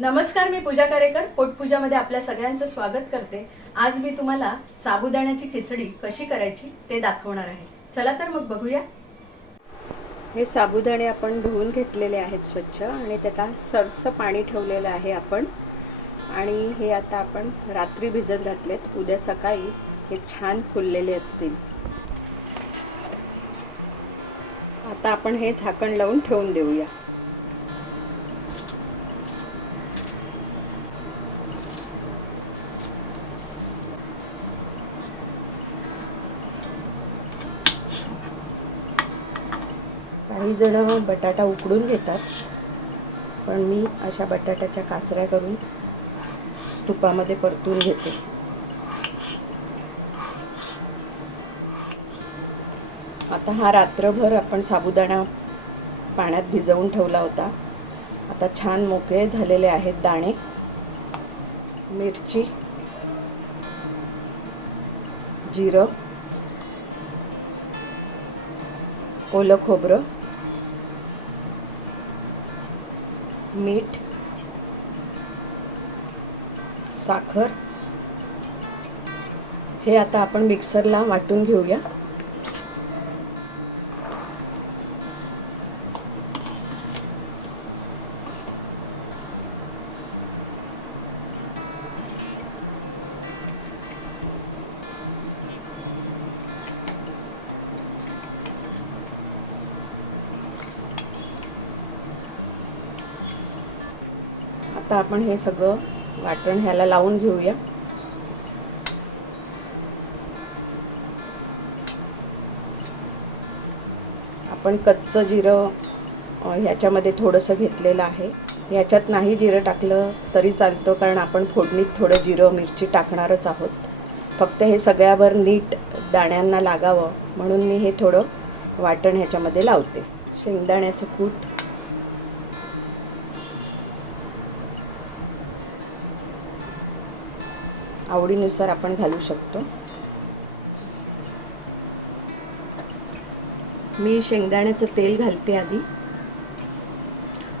नमस्कार, मी पूजा कारेकर पोटपूजामध्ये आपल्या सगळ्यांचं स्वागत करते। आज मी तुम्हाला साबुदाण्याची खिचडी कशी करायची ते दाखवणार आहे। चला तर मग बघूया। हे साबुदाणे आपण धुवून घेतलेले आहेत स्वच्छ आणि त्याला सरसं पाणी ठेवलेलं आहे आपण। आणि हे आता आपण रात्री भिजत घातलेत, उद्या सकाळी हे छान फुललेले असतील। आता आपण हे झाकण लावून ठेवून देऊया। काही जण बटाटा उकडून घेतात, पण मी अशा बटाट्याच्या काचऱ्या करून तुपामध्ये परतून घेते। आता हा रात्रभर आपण साबुदाणा पाण्यात भिजवून ठेवला होता। आता छान मोकळे झालेले आहेत दाणे। मिरची, जिरं, ओलं खोबरं, मीठ, साखर हे आता आपण मिक्सरला वाटून घेऊया। आता आपण हे सगळं वाटण ह्याला लावून घेऊया। आपण कच्चं जिरं ह्याच्यामध्ये थोडंसं घेतलेलं आहे। ह्याच्यात नाही जिरं टाकलं तरी चालतं, कारण आपण फोडणीत थोडं जिरं मिरची टाकणारच आहोत। फक्त हे सगळ्यावर नीट दाण्यांना लागावं म्हणून मी हे थोडं वाटण ह्याच्यामध्ये लावते। शेंगदाण्याचं कूट, आवडीनुसार आपण घालू शकतो। मी शेंगदाण्याचं तेल घालते आधी।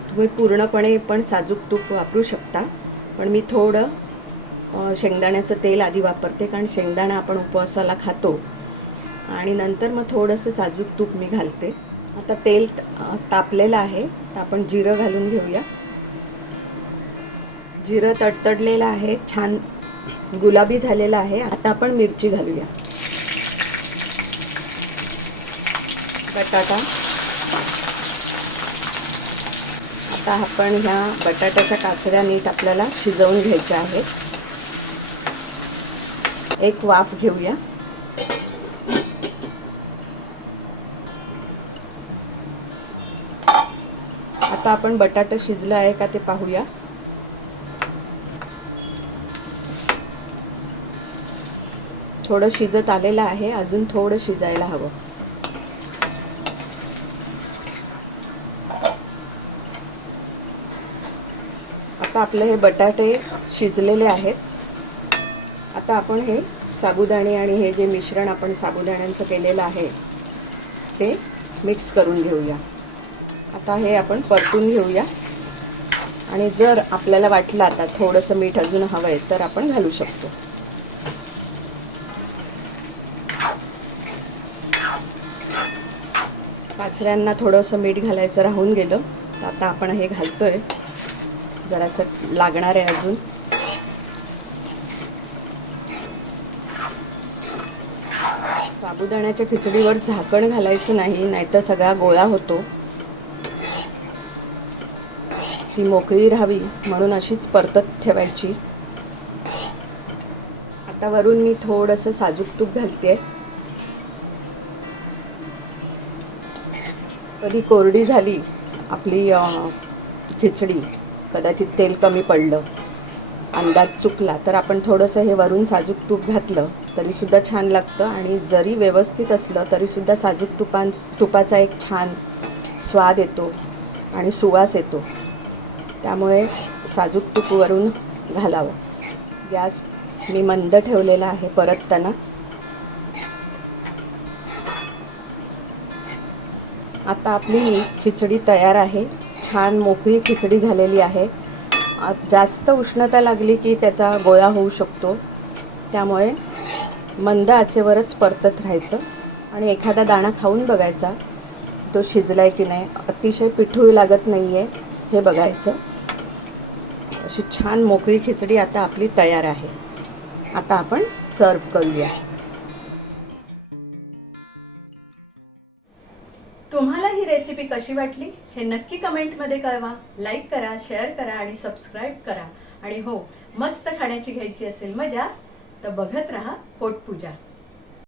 तुम्ही पूर्णपणे पण साजूक तूप वापरू शकता, पण मी थोडं शेंगदाण्याचं तेल आधी वापरते, कारण शेंगदाणा आपण उपवासाला खातो आणि नंतर मग थोडंसं साजूक तूप मी घालते। आता तेल तापलेलं आहे, तर आपण जिरं घालून घेऊया। जिरं तडतडलेलं आहे, छान गुलाबी झालेला आहे। आता आपण मिरची घालूया, बटाटा। आता आपण ह्या बटाट्याच्या काचऱ्या नीट आपल्याला शिजवून घ्यायच्या आहेत। एक वाफ घेऊया। आता आपण बटाटा शिजला आहे का ते पाहूया। थोडं शिजत आलेलं आहे, अजून थोडं शिजायला हवं। आता आपले हे बटाटे शिजलेले आहेत। आता आपण हे साबुदाणे आणि हे जे मिश्रण आपण साबुदाण्यांचं केलेलं आहे ते मिक्स करून घेऊया। आता हे आपण परतून घेऊया आणि जर आपल्याला वाटलं आता थोडंसं मीठ अजून हवंय तर आपण घालू शकतो। काचऱ्यांना थोडंसं मीठ घालायचं राहून गेलं, तर आता आपण हे घालतोय। जरासं लागणार आहे अजून। साबुदाण्याच्या खिचडीवर झाकण घालायचं नाही, नाहीतर सगळा गोळा होतो। ती मोकळी राहावी म्हणून अशीच परतत ठेवायची। आता वरून मी थोडंसं साजूक तूप घालते। कधी कोरडी झाली आपली खिचडी, कदाचित तेल कमी पडलं, अंदाज चुकला, तर आपण थोडंसं हे वरून साजूक तूप घातलं तरीसुद्धा छान लागतं। आणि जरी व्यवस्थित असलं तरीसुद्धा साजूक तुपाचा एक छान स्वाद येतो आणि सुवास येतो। त्यामुळे साजूक तूप वरून घालावं। गॅस मी मंद ठेवलेला आहे परतताना। आता आपली खिचडी तयार आहे। छान मोकळी खिचडी झालेली आहे। जास्त उष्णता लागली की त्याचा गोळा होऊ शकतो, त्यामुळे मंद आचेवरच परतत राहायचं आणि एखादा दाणा खाऊन बघायचा तो शिजला आहे की नाही. अतिशय पिठूही लागत नाही आहे हे बघायचं. अशी छान मोकळी खिचडी आता आपली तयार आहे. आता आपण सर्व करूया. तुम्हाला ही रेसिपी कशी वाटली हे नक्की कमेंटमध्ये कळवा. लाईक करा, शेअर करा आणि सबस्क्राईब करा. आणि हो, मस्त खाण्याची घ्यायची असेल मजा तर बघत राहा पोटपूजा.